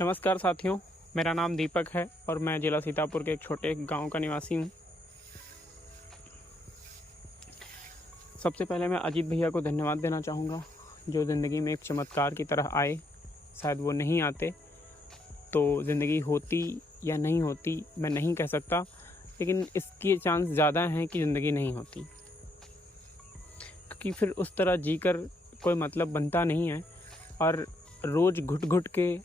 नमस्कार साथियों, मेरा नाम दीपक है और मैं जिला सीतापुर के एक छोटे गांव का निवासी हूं। सबसे पहले मैं अजीत भैया को धन्यवाद देना चाहूँगा, जो ज़िंदगी में एक चमत्कार की तरह आए। शायद वो नहीं आते तो ज़िंदगी होती या नहीं होती मैं नहीं कह सकता, लेकिन इसके चांस ज़्यादा हैं कि ज़िंदगी नहीं होती, क्योंकि फिर उस तरह जीकर कोई मतलब बनता नहीं है। और रोज़ घुट घुट के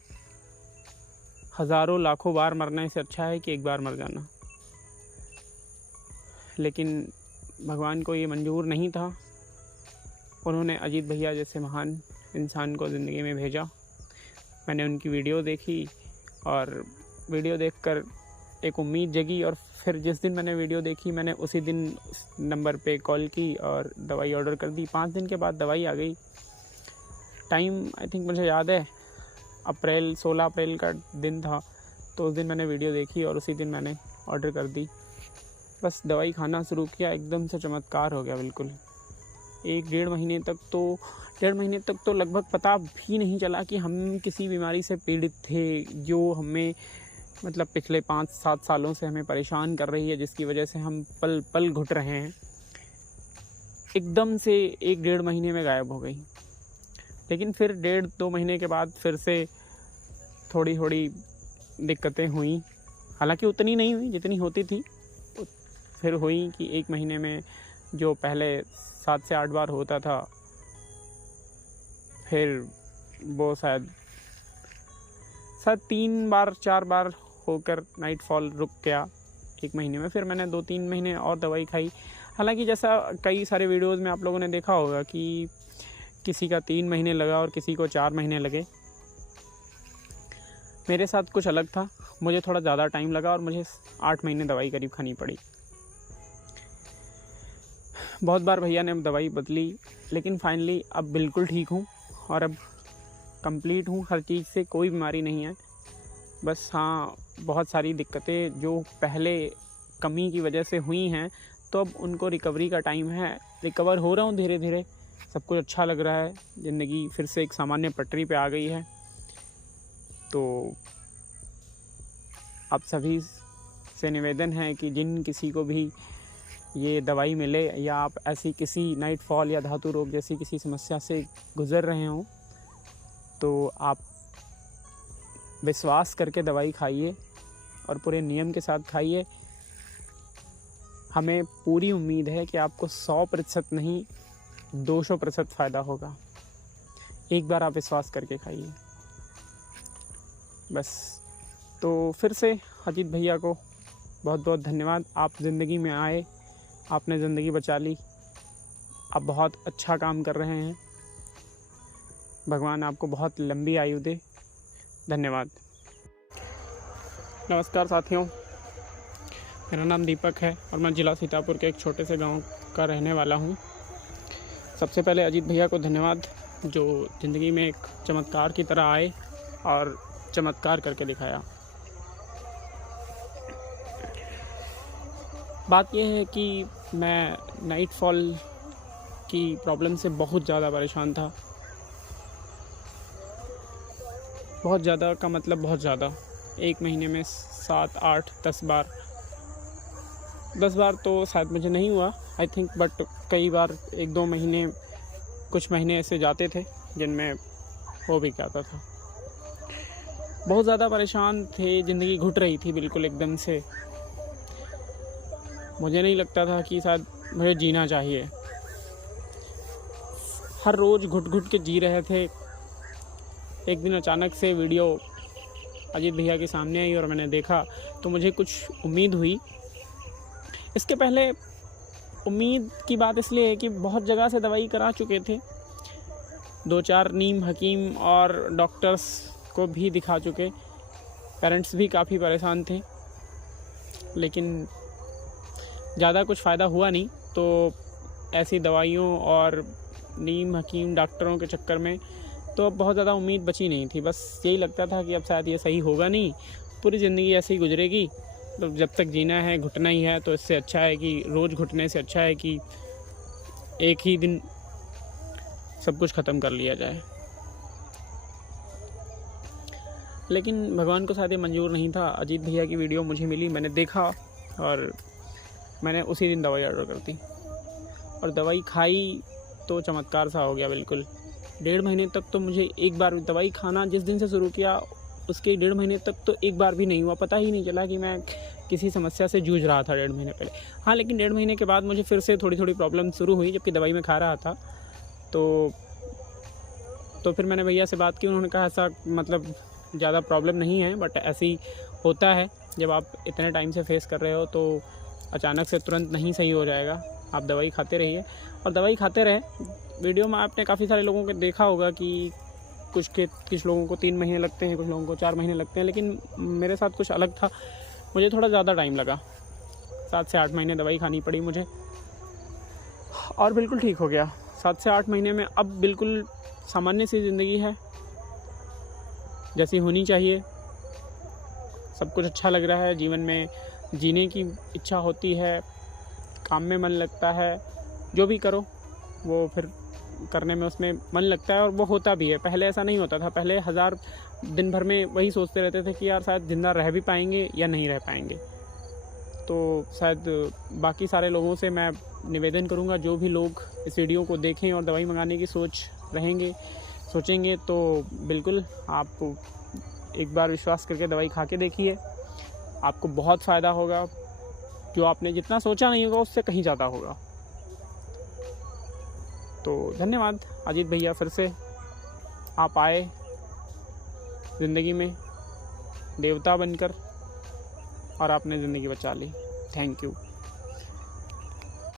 हज़ारों लाखों बार मरने से अच्छा है कि एक बार मर जाना। लेकिन भगवान को ये मंजूर नहीं था। उन्होंने अजीत भैया जैसे महान इंसान को ज़िंदगी में भेजा। मैंने उनकी वीडियो देखी और वीडियो देखकर एक उम्मीद जगी, और फिर जिस दिन मैंने वीडियो देखी मैंने उसी दिन उस नंबर पे कॉल की और दवाई ऑर्डर कर दी। 5 दिन के बाद दवाई आ गई। टाइम आई थिंक मुझे याद है 16 अप्रैल का दिन था, तो उस दिन मैंने वीडियो देखी और उसी दिन मैंने ऑर्डर कर दी। बस दवाई खाना शुरू किया, एकदम से चमत्कार हो गया। बिल्कुल 1-1.5 महीने तक तो लगभग पता भी नहीं चला कि हम किसी बीमारी से पीड़ित थे, जो हमें मतलब पिछले 5-7 सालों से हमें परेशान कर रही है, जिसकी वजह से हम पल पल घुट रहे हैं। एकदम से 1-1.5 महीने में गायब हो गई। लेकिन फिर 1.5-2 महीने के बाद फिर से थोड़ी थोड़ी दिक्कतें हुई, हालांकि उतनी नहीं हुई जितनी होती थी। फिर हुई कि 1 महीने में जो पहले 7 से 8 बार होता था, फिर वो शायद 3-4 बार होकर नाइटफॉल रुक गया 1 महीने में। फिर मैंने 2-3 महीने और दवाई खाई। हालांकि जैसा कई सारे वीडियोज़ में आप लोगों ने देखा होगा कि किसी का 3 महीने लगा और किसी को 4 महीने लगे। मेरे साथ कुछ अलग था, मुझे थोड़ा ज़्यादा टाइम लगा और मुझे 8 महीने दवाई करीब खानी पड़ी। बहुत बार भैया ने दवाई बदली, लेकिन फाइनली अब बिल्कुल ठीक हूँ और अब कंप्लीट हूँ। हर चीज़ से कोई बीमारी नहीं है। बस हाँ, बहुत सारी दिक्कतें जो पहले कमी की वजह से हुई हैं, तो अब उनको रिकवरी का टाइम है। रिकवर हो रहा हूँ धीरे धीरे, सब कुछ अच्छा लग रहा है। ज़िंदगी फिर से एक सामान्य पटरी पे आ गई है। तो आप सभी से निवेदन है कि जिन किसी को भी ये दवाई मिले या आप ऐसी किसी नाइटफॉल या धातु रोग जैसी किसी समस्या से गुज़र रहे हों, तो आप विश्वास करके दवाई खाइए और पूरे नियम के साथ खाइए। हमें पूरी उम्मीद है कि आपको 100% नहीं 200% फ़ायदा होगा। एक बार आप विश्वास करके खाइए बस। तो फिर से अजीत भैया को बहुत बहुत धन्यवाद। आप ज़िंदगी में आए, आपने ज़िंदगी बचा ली। आप बहुत अच्छा काम कर रहे हैं। भगवान आपको बहुत लंबी आयु दे। धन्यवाद। नमस्कार साथियों, मेरा नाम दीपक है और मैं जिला सीतापुर के एक छोटे से गांव का रहने वाला हूं। सबसे पहले अजीत भैया को धन्यवाद, जो ज़िंदगी में एक चमत्कार की तरह आए और चमत्कार करके दिखाया। बात यह है कि मैं नाइटफॉल की प्रॉब्लम से बहुत ज़्यादा परेशान था। बहुत ज़्यादा का मतलब बहुत ज़्यादा। 1 महीने में 7, 8, 10 बार। 10 बार तो शायद मुझे नहीं हुआ आई थिंक, बट कई बार 1-2 महीने, कुछ महीने ऐसे जाते थे जिनमें हो भी जाता था। बहुत ज़्यादा परेशान थे, ज़िंदगी घुट रही थी बिल्कुल एकदम से। मुझे नहीं लगता था कि शायद मुझे जीना चाहिए। हर रोज़ घुट घुट के जी रहे थे। एक दिन अचानक से वीडियो अजीत भैया के सामने आई और मैंने देखा तो मुझे कुछ उम्मीद हुई। इसके पहले उम्मीद की बात इसलिए है कि बहुत जगह से दवाई करा चुके थे। 2-4 नीम हकीम और डॉक्टर्स को भी दिखा चुके। पेरेंट्स भी काफ़ी परेशान थे, लेकिन ज़्यादा कुछ फ़ायदा हुआ नहीं। तो ऐसी दवाइयों और नीम हकीम डॉक्टरों के चक्कर में तो अब बहुत ज़्यादा उम्मीद बची नहीं थी। बस यही लगता था कि अब शायद ये सही होगा नहीं, पूरी ज़िंदगी ऐसे ही गुजरेगी। तो जब तक जीना है घुटना ही है, तो इससे अच्छा है कि रोज़ घुटने से अच्छा है कि एक ही दिन सब कुछ ख़त्म कर लिया जाए। लेकिन भगवान को शायद ये मंजूर नहीं था। अजीत भैया की वीडियो मुझे मिली, मैंने देखा और मैंने उसी दिन दवाई ऑर्डर कर दी और दवाई खाई तो चमत्कार सा हो गया बिल्कुल। 1.5 महीने तक तो मुझे एक बार भी दवाई खाना जिस दिन से शुरू किया उसके 1.5 महीने तक तो एक बार भी नहीं हुआ। पता ही नहीं चला कि मैं किसी समस्या से जूझ रहा था 1.5 महीने पहले। हाँ, लेकिन 1.5 महीने के बाद मुझे फिर से थोड़ी थोड़ी प्रॉब्लम शुरू हुई जबकि दवाई मैं खा रहा था। तो फिर मैंने भैया से बात की, उन्होंने कहा ऐसा मतलब ज़्यादा प्रॉब्लम नहीं है, बट ऐसे ही होता है जब आप इतने टाइम से फेस कर रहे हो तो अचानक से तुरंत नहीं सही हो जाएगा। आप दवाई खाते रहिए और दवाई खाते रहे। वीडियो में आपने काफ़ी सारे लोगों को देखा होगा कि कुछ लोगों को 3 महीने लगते हैं, कुछ लोगों को 4 महीने लगते हैं, लेकिन मेरे साथ कुछ अलग था। मुझे थोड़ा ज़्यादा टाइम लगा, 7 से 8 महीने दवाई खानी पड़ी मुझे और बिल्कुल ठीक हो गया। 7 से 8 महीने में अब बिल्कुल सामान्य सी ज़िंदगी है जैसी होनी चाहिए। सब कुछ अच्छा लग रहा है, जीवन में जीने की इच्छा होती है, काम में मन लगता है, जो भी करो वो फिर करने में उसमें मन लगता है और वो होता भी है। पहले ऐसा नहीं होता था, पहले दिन भर में वही सोचते रहते थे कि यार शायद ज़िंदा रह भी पाएंगे या नहीं रह पाएंगे। तो शायद बाकी सारे लोगों से मैं निवेदन करूंगा, जो भी लोग इस वीडियो को देखें और दवाई मंगाने की सोचेंगे तो बिल्कुल आप एक बार विश्वास करके दवाई खा के देखिए, आपको बहुत फ़ायदा होगा। जो आपने जितना सोचा नहीं होगा उससे कहीं ज़्यादा होगा। तो धन्यवाद अजीत भैया, फिर से आप आए ज़िंदगी में देवता बनकर और आपने ज़िंदगी बचा ली। Thank you.